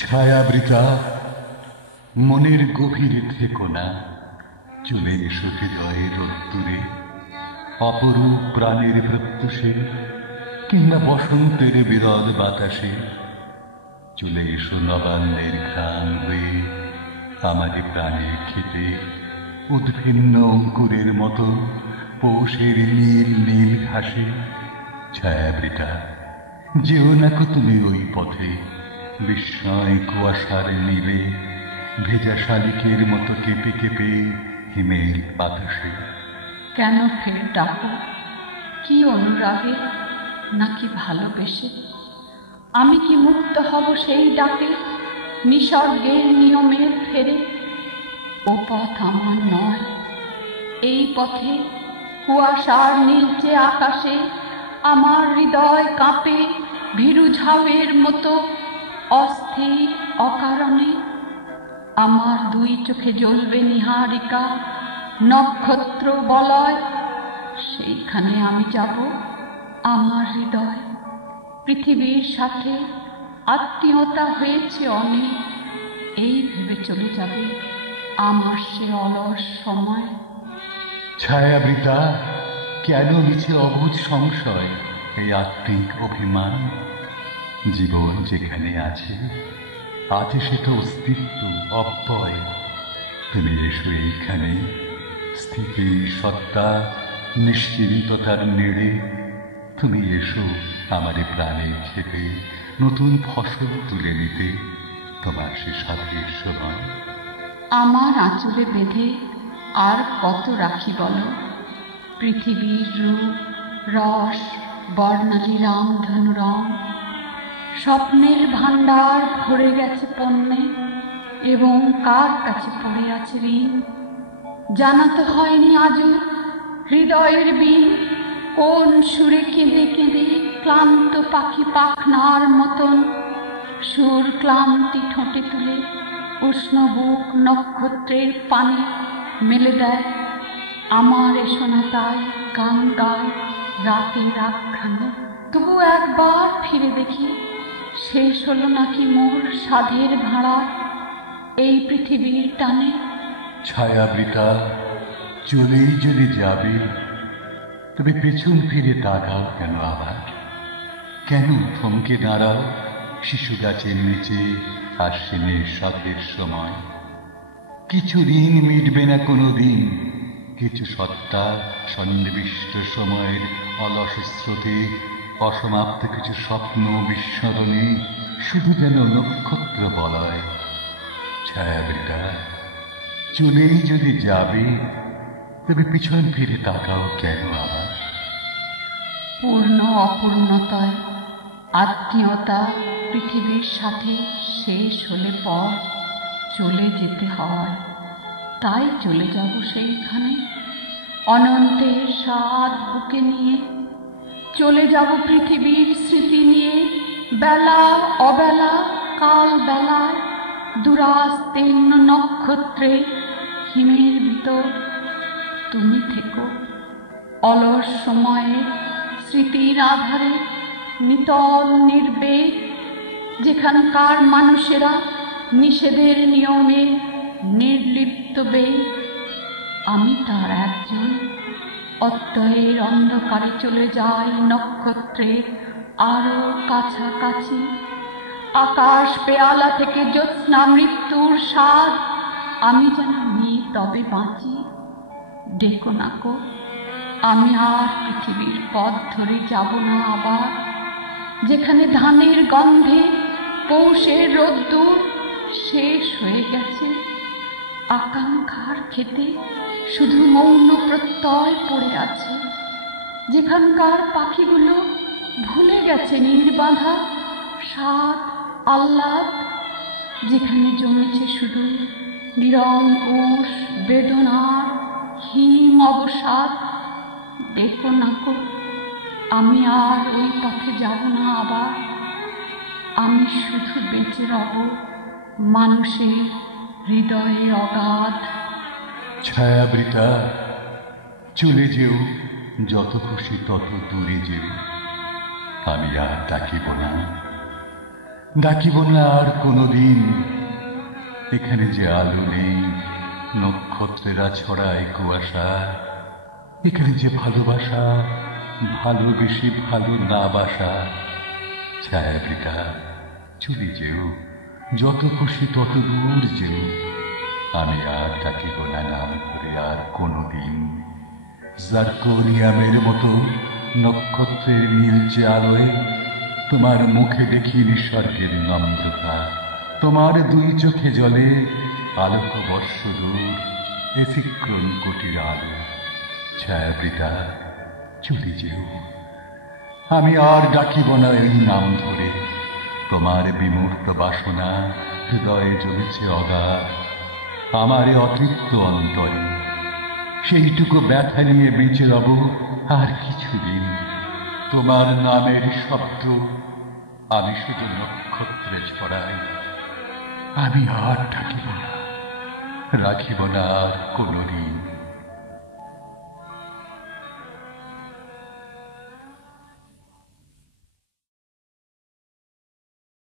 ছায়াবৃতা মনের গভীরে থেকো না, চলে এসো হৃদয়ের রোদ্দুরে, অপরূপ প্রাণের প্রত্যুষে কিংবা বসন্তের বিরল বাতাসে। চলে এসো নবান্নের ঘ্রাণ হয়ে আমাদের প্রাণের খেতে, উদ্ভিন্ন অঙ্কুরের মতো পৌষের নীল নীল ঘাসে। ছায়াবৃতা যেও নাকো তুমি ওই পথে, বিস্ময় কুয়াশার নীলে ভেজা শালিকের মতো কেঁপে কেঁপে হিমেল বাতাসে। কেন ফের ডাকো? কি অনুরাগে নাকি ভালোবেসে? আমি কি মুক্ত হব সেই ডাকে, নিসর্গের নিয়মের ফেরে? ও পথ আমার নয়, এই পথে কুয়াশার নীলচে আকাশে আমার হৃদয় কাঁপে ভীরু ঝাউয়ের মতো অস্থির অকারণে। আমার দুই চোখে জ্বলবে নীহারিকা, নক্ষত্র বলয়, সেইখানে আমি যাব। আমার হৃদয় পৃথিবীর সাথে আত্মীয়তা হয়েছে অনেক, এই ভেবে চলে যাবে আমার সে অলস সময়। ছায়াবৃতা কেন মিছে অবুঝ সংশয়, এই আত্মিক অভিমান? জীবন যেখানে আছে আছে সে তো অস্তিত্ব অব্যয়। তুমি এসো এইখানে, স্থিতি সত্তা নিশ্চিন্ততার নেড়ে। তুমি এসো আমার প্রাণে খেতে, নতুন ফসল তুলে নিতে তোমার সে সাথের সময়। আমার আঁচলে বেঁধে আর কত রাখি বলো? পৃথিবীর রূপ রস বর্ণালী রামধনু রং, স্বপ্নের ভাণ্ডার ভরে গেছে পণ্যে, এবং কার কাছে পড়ে আছে ঋণ? জানাতে হয়নি আজও হৃদয়ের বীণ, কোন সুরে কেঁদে কেঁদে ক্লান্ত পাখি পাখনার মতন সুর ক্লান্তি ঠোঁটে তুলে উষ্ণ বুক নক্ষত্রের পানে মেলে দেয়। আমার এসো না তাই গান গায় রাতের আখ্যানে, তবু একবার ফিরে দেখি শেষ হলো নাকি মোর সাধের ভাড়া এই পৃথিবীর টানে। ছায়াবৃতা চলেই যদি যাবে, তবে পেছন ফিরে তাকাও কেন আবার? কেন থমকে দাঁড়াও শিশু গাছের নিচে আশ্বিনের সাধের সময়? কিছু ঋণ মিটবে না কোনো দিন, কিছু সত্তা সন্নিবিষ্ট সময়ের অলস স্রোতে, অসমাপ্ত কিছু স্বপ্ন বিস্মরণে শুধু যেন নক্ষত্র বলয়। ছায়াবৃতা চলেই যদি যাবে, তবে পিছন ফিরে তাকাও কেন আবার? পূর্ণ অপূর্ণতায় আত্মীয়তা পৃথিবীর সাথে শেষ হলে পর চলে যেতে হয়, তাই চলে যাব সেইখানে অনন্তের স্বাদ বুকে নিয়ে। চলে যাব পৃথিবীর স্মৃতি নিয়ে, বেলা অবেলা কাল বেলায় দুরাস্তীর্ণ নক্ষত্রে হিমের ভিতর। তুমি থেকো অলস সময়ে স্মৃতির আধারে নিতল নির্বেদ, যেখানকার মানুষেরা নিষেধের নিয়মে নির্লিপ্ত বেদ। আমি তার একজন, অত্যয়ের অন্ধকারে চলে যাই নক্ষত্রের আরো কাছাকাছি। আকাশ পেয়ালা থেকে জ্যোৎস্না মৃত্যুর স্বাদ আমি যেন নিই তবে বাঁচি। ডেকো নাকো, আমি আর পৃথিবীর পথ ধরে যাব না আবার, যেখানে ধানের গন্ধে পৌষের রোদ্দুর শেষ হয়ে গেছে। আকাঙ্ক্ষার খেতে শুধু মৌন প্রত্যয় পড়ে আছে, যেখানকার পাখিগুলো ভুলে গেছে নির্বাধা স্বাদ আহ্লাদ, যেখানে জমেছে শুধু নিরঙ্কুশ বেদনার হিম অবসাদ। দেখো নাকো, আমি আর ওই পথে যাব না আবার, আমি শুধু বেঁচে রব মানুষের হৃদয়ে অগাধ। ছায়াবৃতা চলে যেও, যত খুশি তত দূরে যেও, আমি আর ডাকিব না। ডাকিব না আর কোনোদিন। এখানে যে আলো নেই, নক্ষত্রেরা ছড়ায় কুয়াশা। এখানে যে ভালোবাসা, ভালোবেসে ভালো না বাসা। ছায়াবৃতা চলে যেও, যত খুশি তত দূর যেও। আমি আর ডাকিব না নাম ধরে আর কোনোদিন। জার্কোনিয়ামের মতো নক্ষত্রের নীলচে আলোয় তোমার মুখে দেখি নিসর্গের নম্রতা। তোমার দুই চোখে জলে আলোক বর্ষ দূর, এফিক্রন কোটির আলো। ছায়াবৃতা চলে যেও, আমি আর ডাকিব না এই নাম ধরে। তোমার বিমূর্ত বাসনা হৃদয়ে জ্বলেছে অগাধ, আমারে অতৃপ্ত অন্তরে। সেইটুকু ব্যথা নিয়ে বেঁচে রব আর কিছুদিন। তোমার নামের শব্দ আমি শুধু নক্ষত্রে ছড়াই। আমি আর ডাকিব না, রাখিব না আর কোনোদিন।